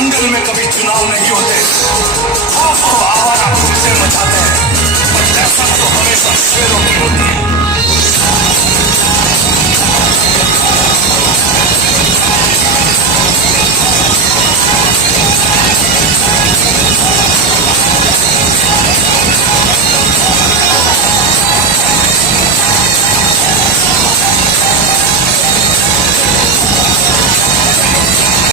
जंगल में कभी चुनाव नहीं होते, खौफ को आवारा कुत्ते मचाते हैं।